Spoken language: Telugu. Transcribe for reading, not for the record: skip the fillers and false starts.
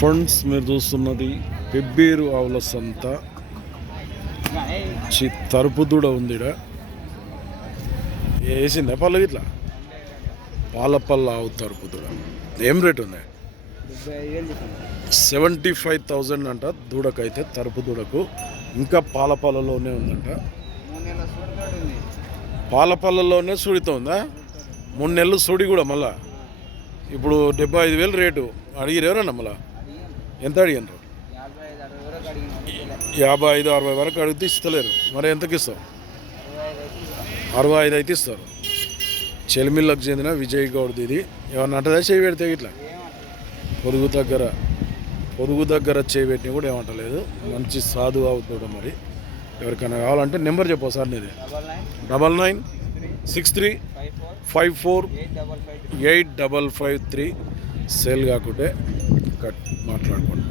ఫ్రెండ్స్, మీరు చూస్తున్నది పెబ్బేరు ఆవుల సంత. తరుపు దూడ ఉంది ఈడ. వేసిందా పళ్ళు ఇట్లా పాల ఆవు తరుపు దూడ. ఏం రేట్ ఉన్నాయి? 75,000 అంట దూడకైతే, తరుపు దూడకు. ఇంకా పాలలోనే ఉందంట. పాలలోనే సుడితో ఉందా? 3 నెలలు సుడి కూడా. మళ్ళా ఇప్పుడు 75,000 రేటు అడిగిరు ఎవరన్నా? మళ్ళా ఎంత అడిగినారు? 55-60 వరకు అడిగితే ఇస్తలేరు. మరి ఎంతకి ఇస్తావు? 65 అయితే ఇస్తారు. చెలిమిల్లకు చెందిన విజయ్ గౌడ్ది ఇది. ఏమన్నా అంటదా చేయి పెడితే ఇట్లా? పొరుగు దగ్గర చేయి పెట్టినా కూడా ఏమంటలేదు. మంచి సాధు అవుతాడు. మరి ఎవరికైనా కావాలంటే నెంబర్ చెప్పు సార్. నీది 9963548553. సేల్ కాకుంటే కట్ మాట్లాడుకోండి.